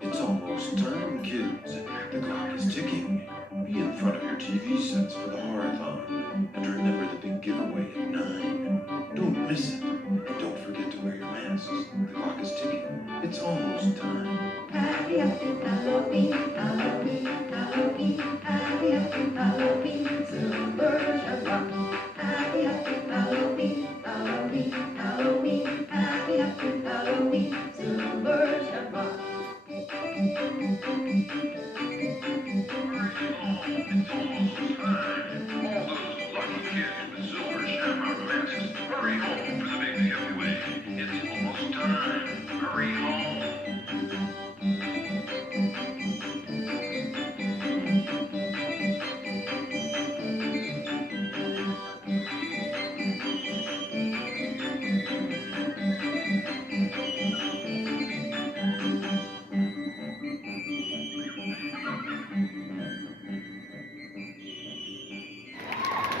It's almost time, kids. The clock is ticking. Be in front of your TV sets for the horathon. And remember the big giveaway at 9. Don't miss it. And don't forget to wear your masks. The clock is ticking. It's almost time. Happy, happy Halloween, Halloween, Halloween, happy, happy Halloween, Silver Shamrock. Happy, happy Halloween, Halloween, Halloween, happy, happy Halloween, Silver Shamrock. Hurry home for the big giveaway. It's almost time. Hurry home.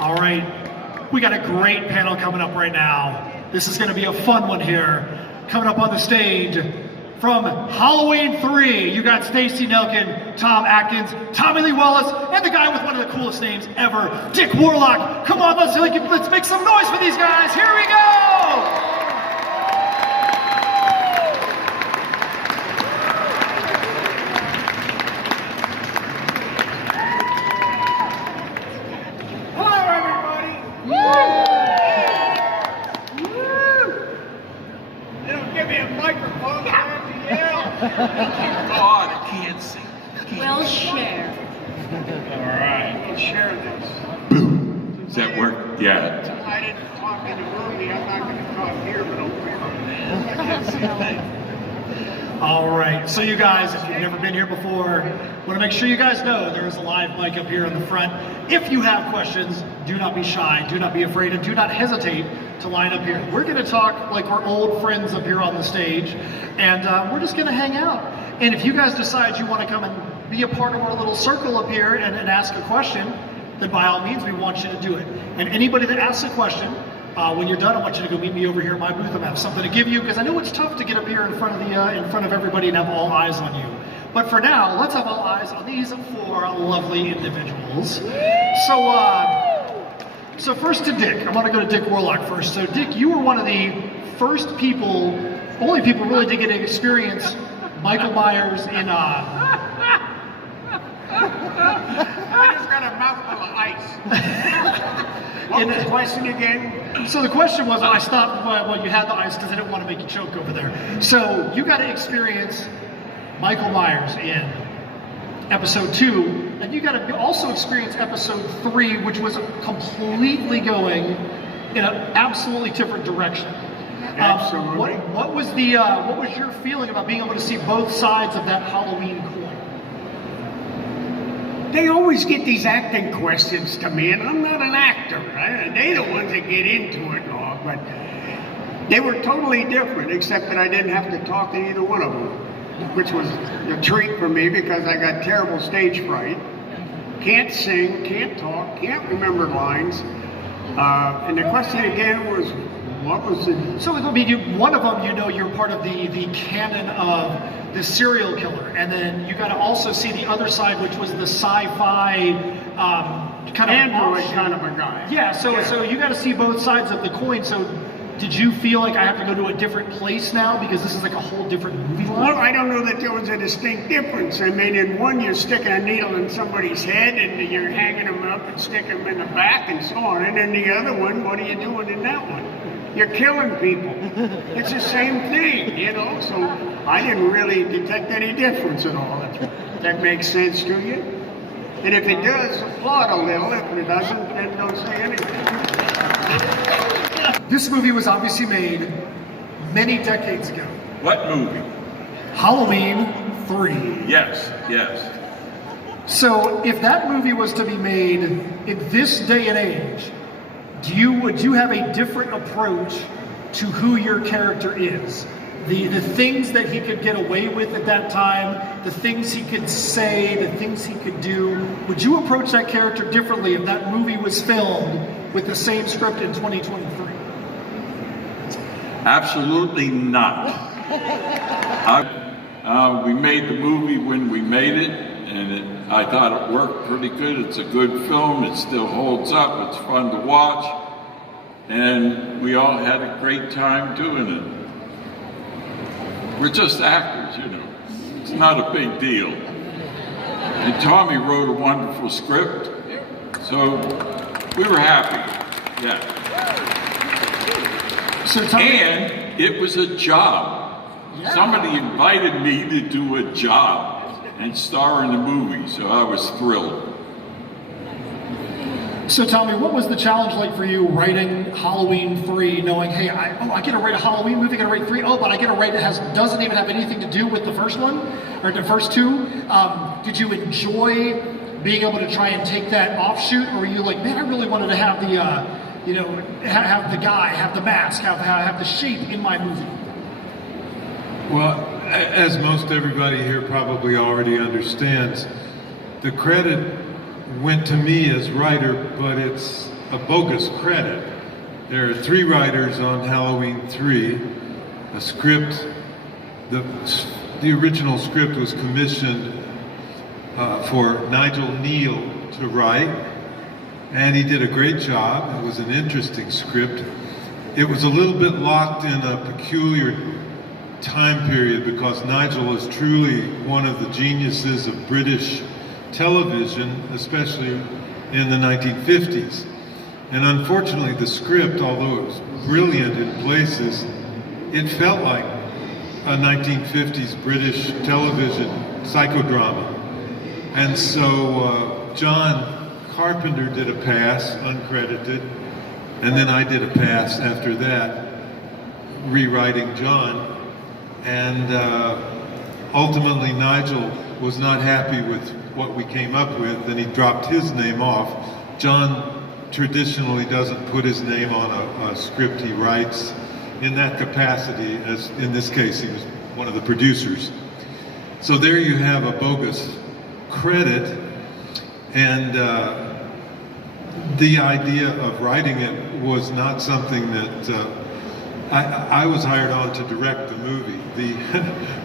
All right, we got a great panel coming up right now. This is going to be a fun one here. Coming up on the stage from Halloween 3, you got Stacey, Nelkin, Tom Atkins, Tommy Lee Wallace, and the guy with one of the coolest names ever, Dick Warlock. Come on, let's make some noise for these guys. Here we go! God, I can't see. We'll share. All right, we'll share this. Boom. Does that work? Yeah. I didn't talk in the movie. I'm not going to talk here, but I'll All right, so you guys, if you've never been here before, want to make sure you guys know there is a live mic up here in the front. If you have questions, do not be shy, do not be afraid, and do not hesitate to line up here. We're going to talk like we're old friends up here on the stage, and we're just going to hang out. And if you guys decide you want to come and be a part of our little circle up here and ask a question, then by all means, we want you to do it. And anybody that asks a question, when you're done, I want you to go meet me over here at my booth. I'm gonna have something to give you, because I know it's tough to get up here in front of everybody and have all eyes on you. But for now, let's have all eyes on these 4 lovely individuals. So first to Dick. I want to go to Dick Warlock first. So Dick, you were one of the first people, only people really to get to experience Michael Myers in I just got a mouthful of ice. What was the question again? So the question was, I stopped while you had the ice because I didn't want to make you choke over there. So you got to experience Michael Myers in episode 2, and you got to also experience episode 3, which was completely going in an absolutely different direction. Absolutely. What was your feeling about being able to see both sides of that Halloween coin? They always get these acting questions to me, and I'm not an actor. They're the ones that get into it and all, but they were totally different, except that I didn't have to talk to either one of them, which was a treat for me because I got terrible stage fright. Can't sing, can't talk, can't remember lines. And the question again was, what was it? So I mean, one of them, you're part of the canon of the serial killer, and then you got to also see the other side, which was the sci-fi kind of android kind of a guy. Yeah. So you got to see both sides of the coin. So did you feel like I have to go to a different place now because this is like a whole different movie line? Well, I don't know that there was a distinct difference. I mean, in one, you're sticking a needle in somebody's head and you're hanging them up and sticking them in the back and so on. And then the other one, what are you doing in that one? You're killing people. It's the same thing, so I didn't really detect any difference at all. If that makes sense to you. And if it does, applaud a little. If it doesn't, then don't say anything. This movie was obviously made many decades ago. What movie? Halloween 3. Yes. So if that movie was to be made in this day and age, would you have a different approach to who your character is? the things that he could get away with at that time, the things he could say, the things he could do. Would you approach that character differently if that movie was filmed with the same script in 2023? Absolutely not. We made the movie when we made it, and I thought it worked pretty good. It's a good film. It still holds up. It's fun to watch. And we all had a great time doing it. We're just actors, you know. It's not a big deal. And Tommy wrote a wonderful script, so we were happy. Yeah. So Tommy, And it was a job. Yeah. Somebody invited me to do a job and star in the movie, so I was thrilled. So tell me, what was the challenge like for you writing Halloween 3, knowing, hey, I get to write a Halloween movie, I get to write 3, but I get to write it doesn't even have anything to do with the first one, or the first two. Did you enjoy being able to try and take that offshoot, or were you like, man, I really wanted to have the, have the guy, have the mask, have the shape in my movie? Well, as most everybody here probably already understands, the credit went to me as writer, but it's a bogus credit. There are 3 writers on Halloween 3. The script, the original script was commissioned for Nigel Neal to write, and he did a great job. It was an interesting script. It was a little bit locked in a peculiar time period because Nigel is truly one of the geniuses of British television, especially in the 1950s. And unfortunately, the script, although it was brilliant in places, it felt like a 1950s British television psychodrama. And so John Carpenter did a pass, uncredited, and then I did a pass after that, rewriting John. And ultimately, Nigel was not happy with what we came up with, and he dropped his name off. John traditionally doesn't put his name on a script he writes in that capacity, as in this case, he was one of the producers. So there you have a bogus credit, and the idea of writing it was not something that I was hired on to direct the movie. The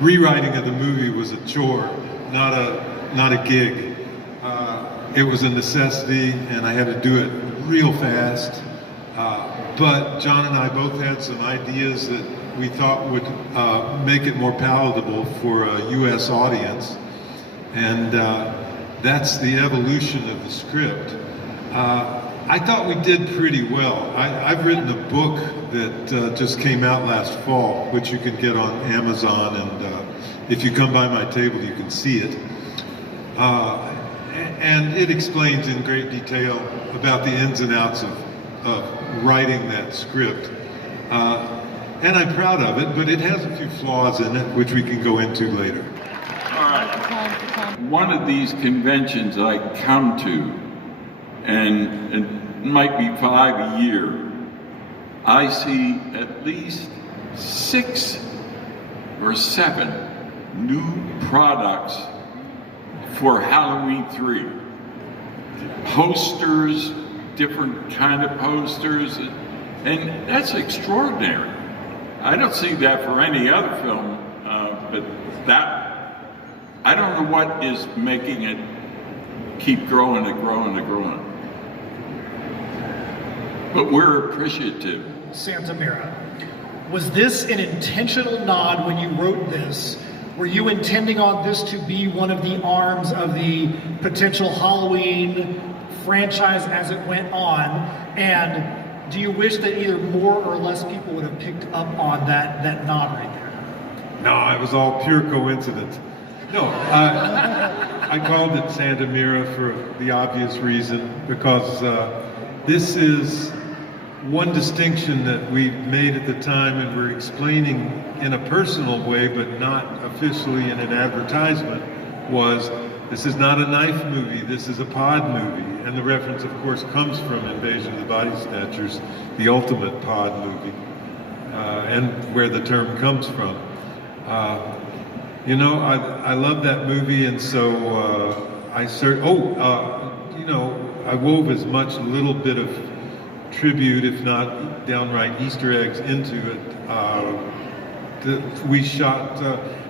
rewriting of the movie was a chore, not a gig. It was a necessity, and I had to do it real fast. But John and I both had some ideas that we thought would make it more palatable for a U.S. audience, and that's the evolution of the script. I thought we did pretty well. I've written a book that just came out last fall, which you can get on Amazon, and if you come by my table, you can see it. And it explains in great detail about the ins and outs of writing that script. And I'm proud of it, but it has a few flaws in it, which we can go into later. All right. One of these conventions I come to, and it might be 5 a year, I see at least 6 or 7 new products for Halloween 3. Posters, different kind of posters, and that's extraordinary. I don't see that for any other film, but that, I don't know what is making it keep growing and growing and growing. But we're appreciative. Santa Mira, was this an intentional nod when you wrote this? Were you intending on this to be one of the arms of the potential Halloween franchise as it went on? And do you wish that either more or less people would have picked up on that nod right there? No, it was all pure coincidence. No, I called it Santa Mira for the obvious reason, because this is one distinction that we made at the time, and we're explaining in a personal way, but not officially in an advertisement, was this is not a knife movie, this is a pod movie. And the reference, of course, comes from Invasion of the Body Snatchers, the ultimate pod movie, and where the term comes from. You know, I love that movie, and so I wove as much little bit of tribute, if not downright Easter eggs, into it. We shot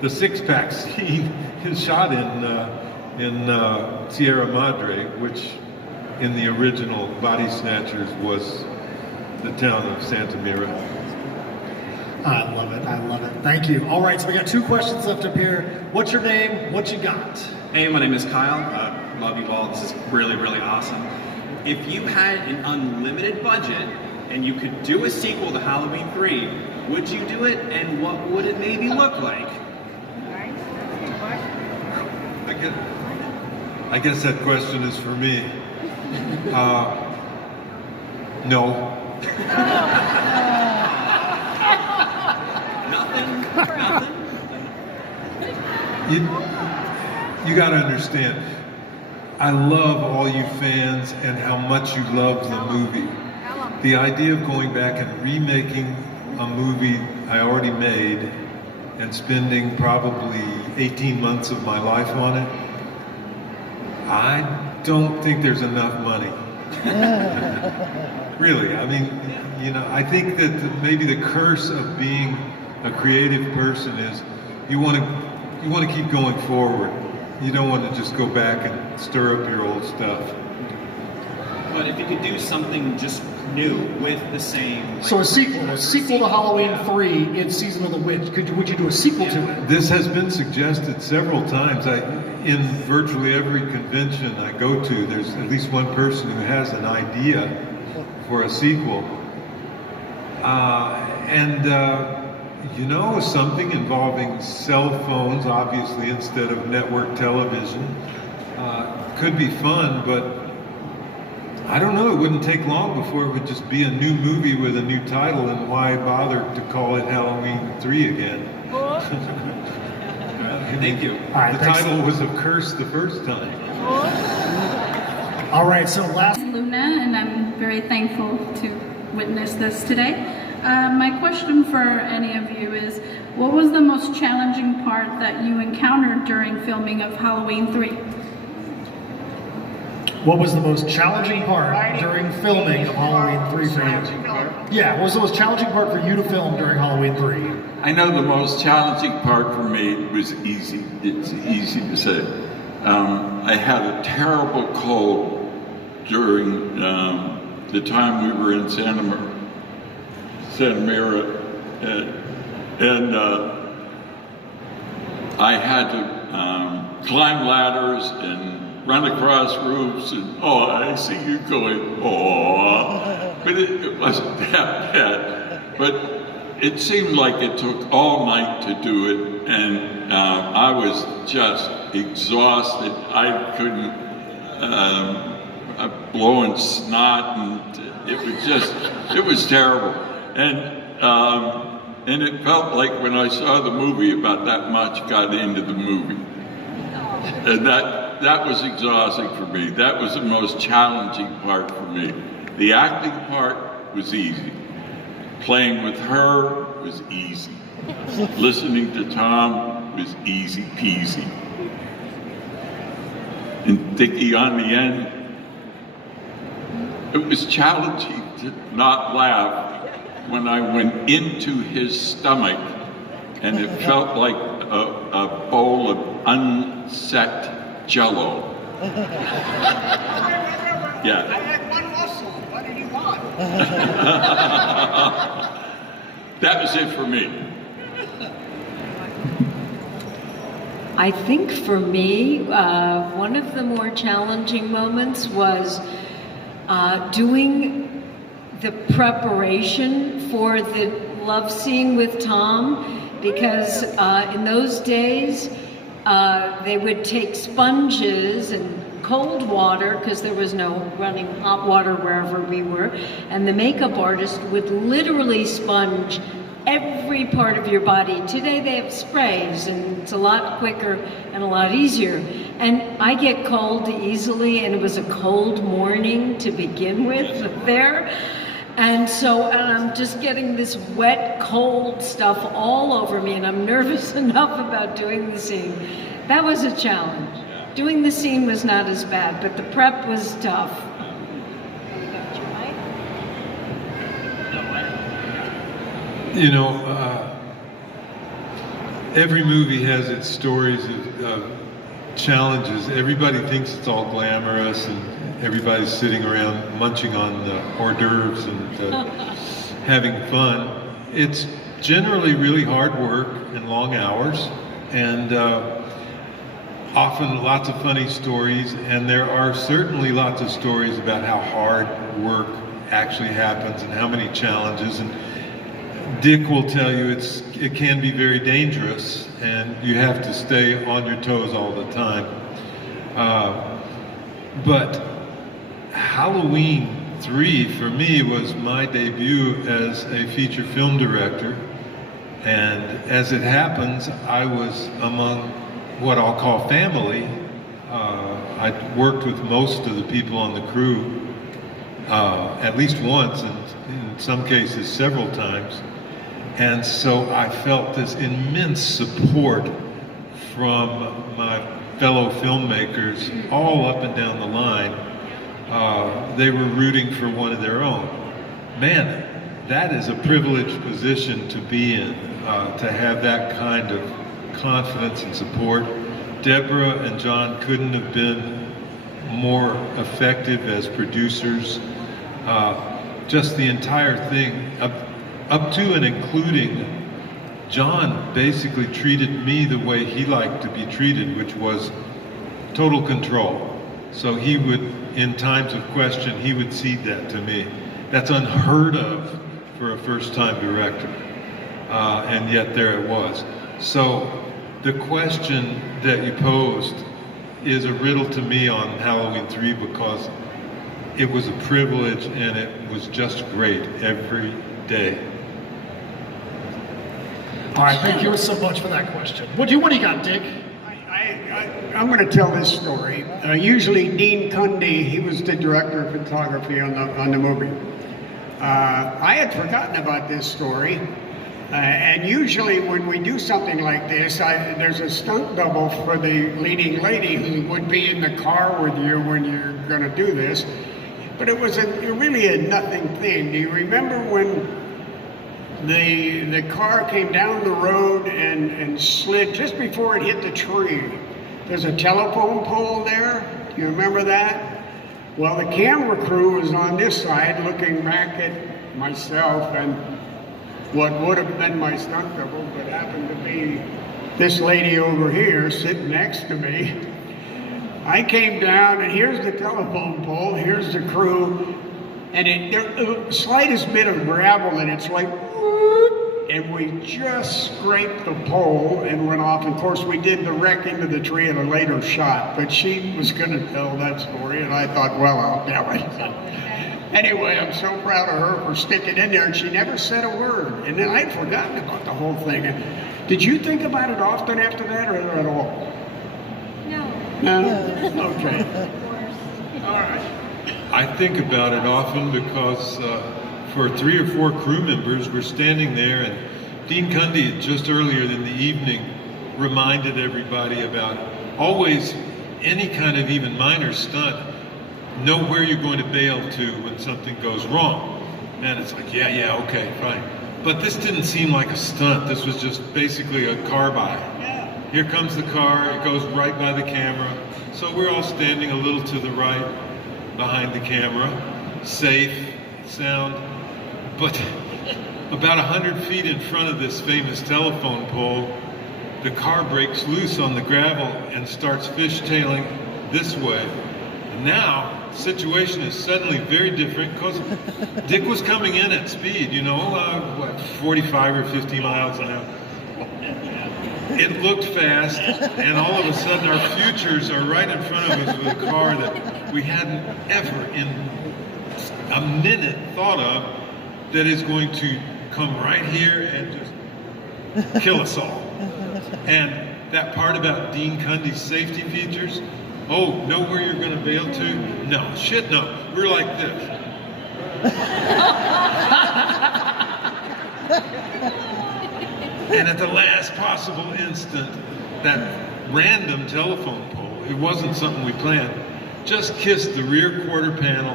the six-pack scene is shot in Sierra Madre, which in the original Body Snatchers was the town of Santa Mira. I love it. I love it. Thank you. All right, so we got 2 questions left up here. What's your name? What you got? Hey, my name is Kyle. Love you all. This is really, really awesome. If you had an unlimited budget and you could do a sequel to Halloween 3, would you do it, and what would it maybe look like? I guess that question is for me. No. Nothing. You got to understand, I love all you fans and how much you love the movie. The idea of going back and remaking a movie I already made and spending probably 18 months of my life on it, I don't think there's enough money. Really, I mean, you know, I think that maybe the curse of being a creative person is you want to keep going forward. You don't want to just go back and stir up your old stuff. But if you could do something just new with the same... So a sequel to Halloween 3 in Season of the Witch. Would you do a sequel to it? This has been suggested several times. In virtually every convention I go to, there's at least one person who has an idea for a sequel. You know, something involving cell phones, obviously, instead of network television, could be fun, but I don't know, it wouldn't take long before it would just be a new movie with a new title, and why bother to call it Halloween 3 again? Thank you. All right, the title was a curse the first time. All right, so last... Luna, and I'm very thankful to witness this today. My question for any of you is, what was the most challenging part that you encountered during filming of Halloween 3? What was the most challenging part during filming of Halloween 3 for you? Yeah, what was the most challenging part for you to film during Halloween 3? I know the most challenging part for me was easy. It's easy to say. I had a terrible cold during the time we were in Santa Mira, and I had to climb ladders and run across roofs, and I see you going, but it wasn't that bad. But it seemed like it took all night to do it, and I was just exhausted. I couldn't, blowing snot, and it was terrible. And it felt like when I saw the movie, about that much got into the movie. And that was exhausting for me. That was the most challenging part for me. The acting part was easy. Playing with her was easy. Listening to Tom was easy peasy. And Dickie on the end, it was challenging to not laugh when I went into his stomach, and it felt like a bowl of unset Jell-O. Yeah. I had one muscle. What did you want? That was it for me. I think for me, one of the more challenging moments was doing the preparation for the love scene with Tom, because in those days, they would take sponges and cold water, because there was no running hot water wherever we were, and the makeup artist would literally sponge every part of your body. Today they have sprays, and it's a lot quicker and a lot easier. And I get cold easily, and it was a cold morning to begin with there. And so I'm just getting this wet, cold stuff all over me, and I'm nervous enough about doing the scene. That was a challenge. Doing the scene was not as bad, but the prep was tough. You know, every movie has its stories of challenges. Everybody thinks it's all glamorous and everybody's sitting around munching on hors d'oeuvres and having fun. It's generally really hard work and long hours, and often lots of funny stories, and there are certainly lots of stories about how hard work actually happens and how many challenges. And Dick will tell you it can be very dangerous, and you have to stay on your toes all the time. But Halloween 3 for me was my debut as a feature film director, and as it happens, I was among what I'll call family. I worked with most of the people on the crew at least once, and in some cases several times. And so I felt this immense support from my fellow filmmakers all up and down the line. They were rooting for one of their own. Man, that is a privileged position to be in, to have that kind of confidence and support. Deborah and John couldn't have been more effective as producers. Just the entire thing, up to and including, John basically treated me the way he liked to be treated, which was total control. So he would, in times of question, he would cede that to me. That's unheard of for a first-time director, and yet there it was. So the question that you posed is a riddle to me on Halloween 3 because it was a privilege and it was just great every day. All right, thank you so much for that question. What do you got, Dick? I'm going to tell this story. Usually Dean Cundy, he was the director of photography on the movie. I had forgotten about this story, and usually when we do something like this, there's a stunt double for the leading lady who would be in the car with you when you're going to do this. But it was really a nothing thing. Do you remember when the car came down the road and slid just before it hit the tree? There's a telephone pole there. Do you remember that? Well, the camera crew was on this side looking back at myself and what would have been my stunt double, but happened to be this lady over here sitting next to me. I came down, and here's the telephone pole, here's the crew, and the slightest bit of gravel, and it's like, and we just scraped the pole and went off. Of course, we did the wreck into the tree at a later shot, but she was going to tell that story, and I thought, well, I'll tell it. Anyway, I'm so proud of her for sticking in there, and she never said a word. And then I'd forgotten about the whole thing. Did you think about it often after that, or at all? No? Okay. All right. I think about it often because for 3 or 4 crew members, we're standing there, and Dean Cundy just earlier in the evening reminded everybody about always any kind of even minor stunt, know where you're going to bail to when something goes wrong. And it's like, yeah, okay, fine. But this didn't seem like a stunt. This was just basically a car by. Here comes the car, it goes right by the camera. So we're all standing a little to the right behind the camera, safe, sound. But about 100 feet in front of this famous telephone pole, the car breaks loose on the gravel and starts fishtailing this way. Now, the situation is suddenly very different because Dick was coming in at speed, 45 or 50 miles an hour. It looked fast, and all of a sudden our futures are right in front of us with a car that we hadn't ever in a minute thought of that is going to come right here and just kill us all. And that part about Dean Cundy's safety features, oh, know where you're going to bail to? No, shit, no. We're like this. And at the last possible instant, that random telephone pole, it wasn't something we planned, just kissed the rear quarter panel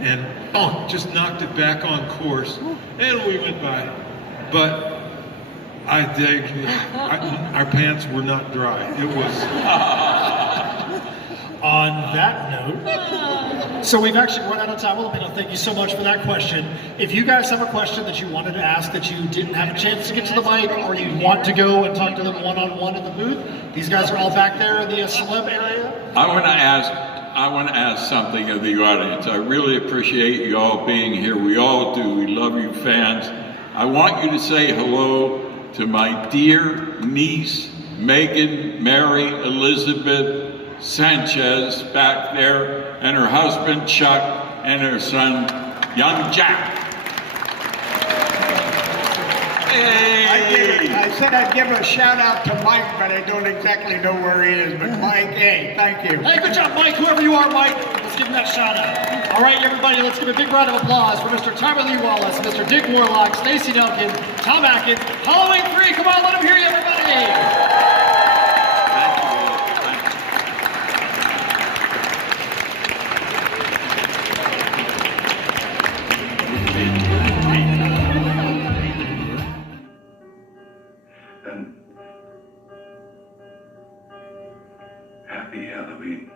and just knocked it back on course, and we went by. But our pants were not dry. It was. On that note, so we've actually run out of time. Well, thank you so much for that question. If you guys have a question that you wanted to ask that you didn't have a chance to get to the mic, or you want to go and talk to them one-on-one in the booth, these guys are all back there in the celeb area. I want to ask something of the audience. I really appreciate you all being here. We all do. We love you fans. I want you to say hello to my dear niece, Megan Mary Elizabeth Sanchez back there, and her husband Chuck, and her son young Jack. Hey. I said I'd give a shout out to Mike, but I don't exactly know where he is. But Mike, hey, thank you. Hey, good job, Mike. Whoever you are, Mike, let's give him that shout out. All right, everybody, let's give a big round of applause for Mr. Tommy Lee Wallace, Mr. Dick Warlock, Stacey Nelkin, Tom Atkins, Halloween 3. Come on, let him hear you, everybody. And happy Halloween.